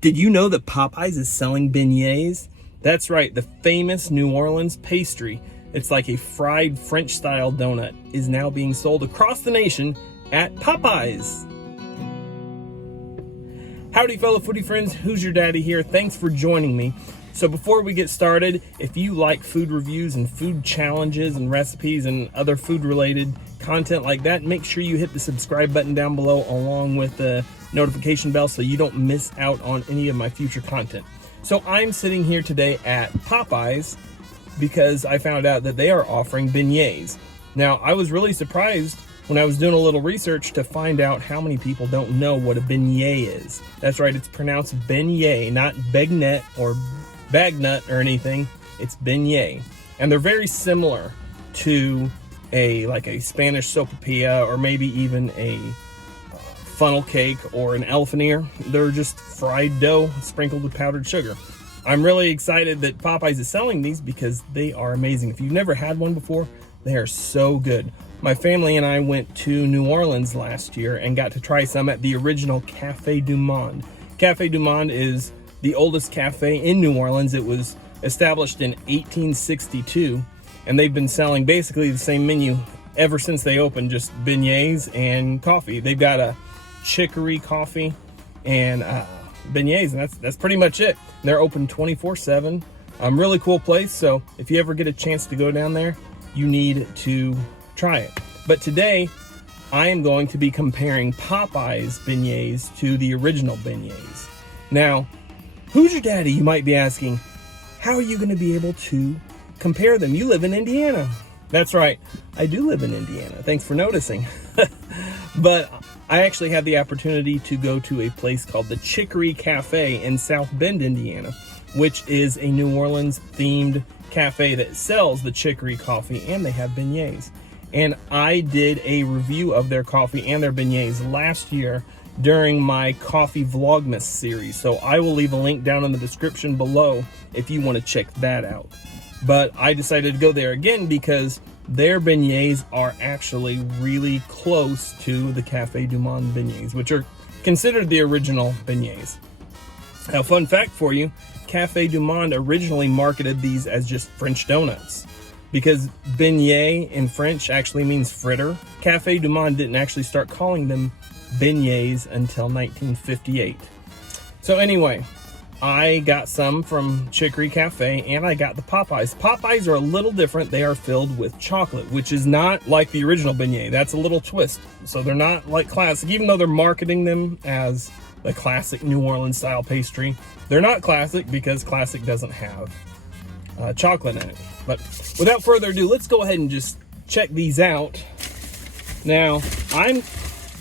Did you know that Popeyes is selling beignets? That's right, the famous New Orleans pastry. It's like a fried French-style donut is now being sold across the nation at Popeyes. Howdy fellow foodie friends, Hoosier Daddy here. Thanks for joining me. So before we get started, if you like food reviews and food challenges and recipes and other food related content like that, make sure you hit the subscribe button down below along with the notification bell so you don't miss out on any of my future content. So I'm sitting here today at Popeyes because I found out that they are offering beignets. Now, I was really surprised when I was doing a little research to find out how many people don't know what a beignet is. That's right, it's pronounced beignet, not beignet or bagnut or anything. It's beignet. And they're very similar to a Spanish sopapilla or maybe even a funnel cake or an elephant ear. They're just fried dough sprinkled with powdered sugar. I'm really excited that Popeyes is selling these because they are amazing. If you've never had one before, they are so good. My family and I went to New Orleans last year and got to try some at the original Café Du Monde. Café Du Monde is the oldest cafe in New Orleans. It was established in 1862, and they've been selling basically the same menu ever since they opened, just beignets and coffee. They've got a chicory coffee and beignets, and that's pretty much it. They're open 24/7. Really cool place, so if you ever get a chance to go down there, you need to try it. But today, I am going to be comparing Popeyes beignets to the original beignets. Now, who's your daddy, you might be asking? How are you going to be able to compare them? You live in Indiana. That's right, I do live in Indiana. Thanks for noticing. But I actually had the opportunity to go to a place called the Chicory Café in South Bend, Indiana, which is a New Orleans themed cafe that sells the chicory coffee, and they have beignets. And I did a review of their coffee and their beignets last year during my coffee vlogmas series. So I will leave a link down in the description below if you want to check that out. But I decided to go there again because their beignets are actually really close to the Café Du Monde beignets, which are considered the original beignets. Now, fun fact for you, Café Du Monde originally marketed these as just French donuts because beignet in French actually means fritter. Café Du Monde didn't actually start calling them beignets until 1958. So anyway, I got some from Chicory Café and I got the Popeyes. Popeyes are a little different. They are filled with chocolate, which is not like the original beignet. That's a little twist. So they're not like classic, even though they're marketing them as the classic New Orleans style pastry. They're not classic because classic doesn't have chocolate in it. But without further ado, let's go ahead and just check these out. Now, I'm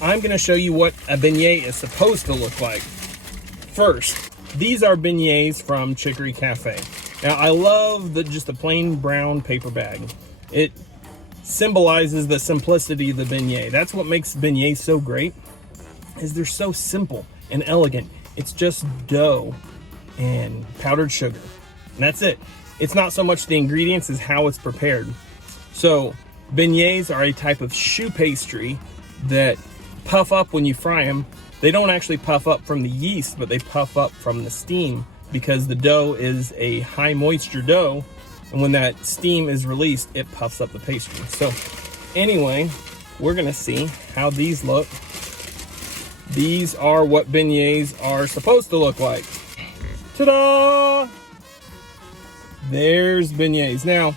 going to show you what a beignet is supposed to look like. First, these are beignets from Chicory Café. Now, I love just the plain brown paper bag. It symbolizes the simplicity of the beignet. That's what makes beignets so great, is they're so simple and elegant. It's just dough and powdered sugar, and that's it. It's not so much the ingredients as how it's prepared. So, beignets are a type of choux pastry that puff up when you fry them. They don't actually puff up from the yeast, but they puff up from the steam because the dough is a high moisture dough, and when that steam is released, it puffs up the pastry. So anyway, we're gonna see how these look. These are what beignets are supposed to look like. Ta-da! There's beignets. Now,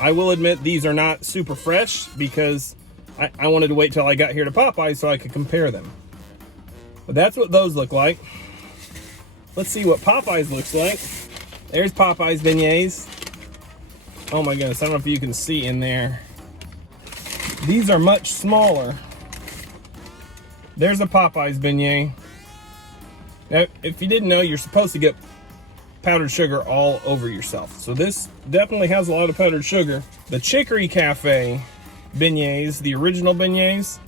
I will admit these are not super fresh because I wanted to wait till I got here to Popeyes so I could compare them. But that's what those look like. Let's see what Popeyes looks like. There's Popeyes beignets. Oh my goodness, I don't know if you can see in there. These are much smaller. There's a Popeyes beignet. Now, if you didn't know, you're supposed to get powdered sugar all over yourself. So this definitely has a lot of powdered sugar. The Chicory Café beignets, the original beignets,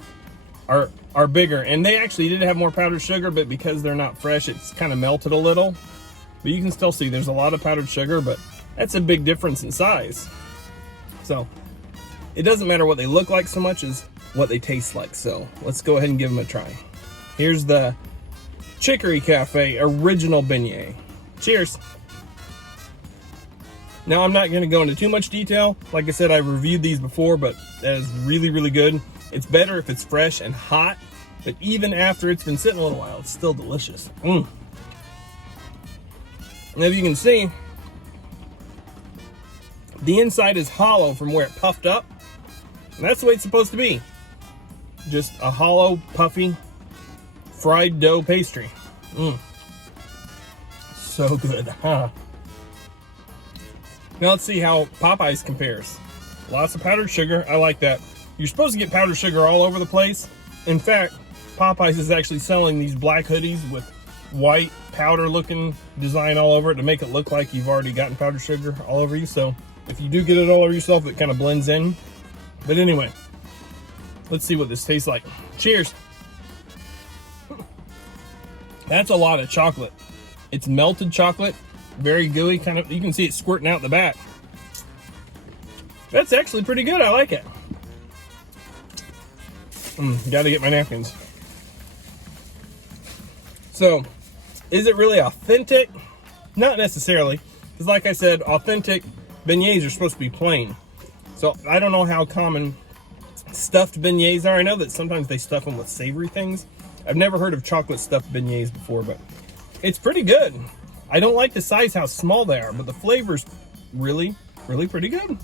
are bigger, and they actually did have more powdered sugar, but because they're not fresh, it's kind of melted a little. But you can still see there's a lot of powdered sugar, but that's a big difference in size. So it doesn't matter what they look like so much as what they taste like. So let's go ahead and give them a try. Here's the Chicory Café Original Beignet. Cheers. Now, I'm not going to go into too much detail. Like I said, I've reviewed these before, but that is really, really good. It's better if it's fresh and hot, but even after it's been sitting a little while, it's still delicious. And as you can see, the inside is hollow from where it puffed up. And that's the way it's supposed to be. Just a hollow, puffy, fried dough pastry. So good, huh? Now let's see how Popeyes compares. Lots of powdered sugar. I like that. You're supposed to get powdered sugar all over the place. In fact, Popeyes is actually selling these black hoodies with white powder looking design all over it to make it look like you've already gotten powdered sugar all over you. So if you do get it all over yourself, it kind of blends in. But anyway, let's see what this tastes like. Cheers. That's a lot of chocolate. It's melted chocolate, very gooey, kind of, you can see it squirting out the back. That's actually pretty good. I like it. Gotta get my napkins. So, is it really authentic? Not necessarily, because like I said, authentic beignets are supposed to be plain. So I don't know how common stuffed beignets are. I know that sometimes they stuff them with savory things. I've never heard of chocolate stuffed beignets before, but it's pretty good. I don't like the size, how small they are, but the flavor's really, really pretty good.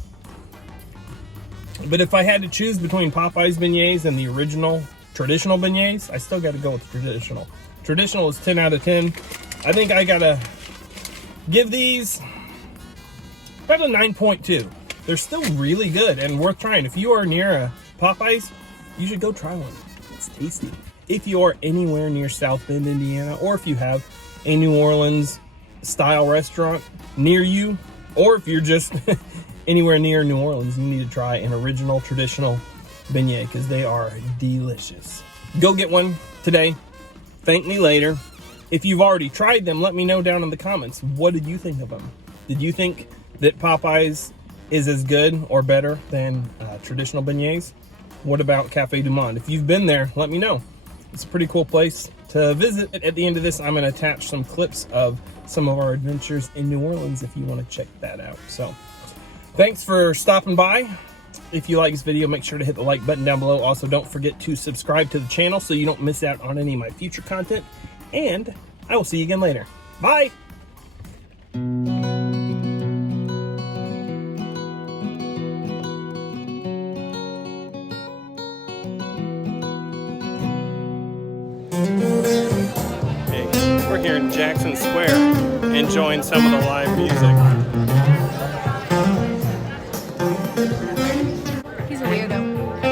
But if I had to choose between Popeyes beignets and the original traditional beignets, I still got to go with the traditional. Traditional is 10 out of 10. I think I got to give these about a 9.2. They're still really good and worth trying. If you are near a Popeyes, you should go try one. It's tasty. If you are anywhere near South Bend, Indiana, or if you have a New Orleans style restaurant near you, or if you're just anywhere near New Orleans, you need to try an original traditional beignet because they are delicious. Go get one today. Thank me later. If you've already tried them, let me know down in the comments. What did you think of them? Did you think that Popeyes is as good or better than traditional beignets? What about Café Du Monde? If you've been there, let me know. It's a pretty cool place to visit. At the end of this, I'm going to attach some clips of some of our adventures in New Orleans if you want to check that out. So thanks for stopping by. If you like this video, make sure to hit the like button down below. Also, don't forget to subscribe to the channel so you don't miss out on any of my future content. And I will see you again later. Bye! Hey, we're here in Jackson Square enjoying some of the live music. He's a weirdo.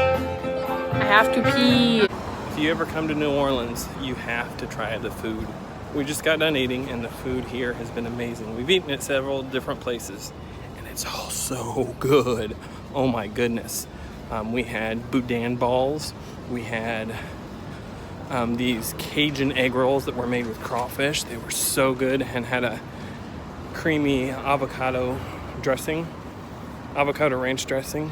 I have to pee. If you ever come to New Orleans, you have to try the food. We just got done eating and the food here has been amazing. We've eaten at several different places and it's all so good. Oh my goodness. We had boudin balls. We had these Cajun egg rolls that were made with crawfish. They were so good and had a creamy avocado dressing, avocado ranch dressing.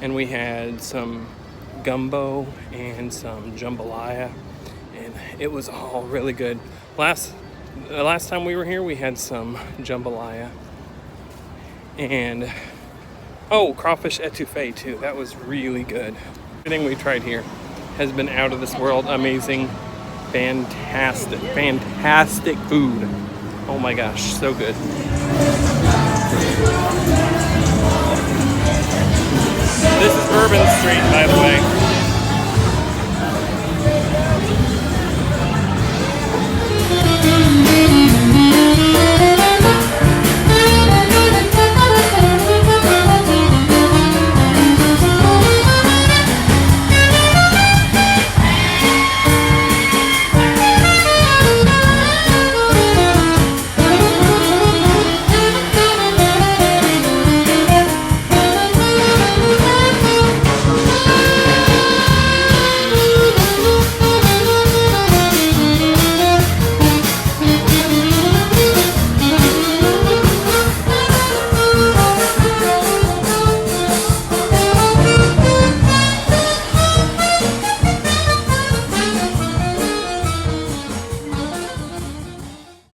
And we had some gumbo and some jambalaya, and it was all really good. The last time we were here, we had some jambalaya and crawfish etouffee too. That was really good. Everything we tried here has been out of this world amazing. Fantastic food. Oh my gosh, so good. This is Bourbon Street, by the way.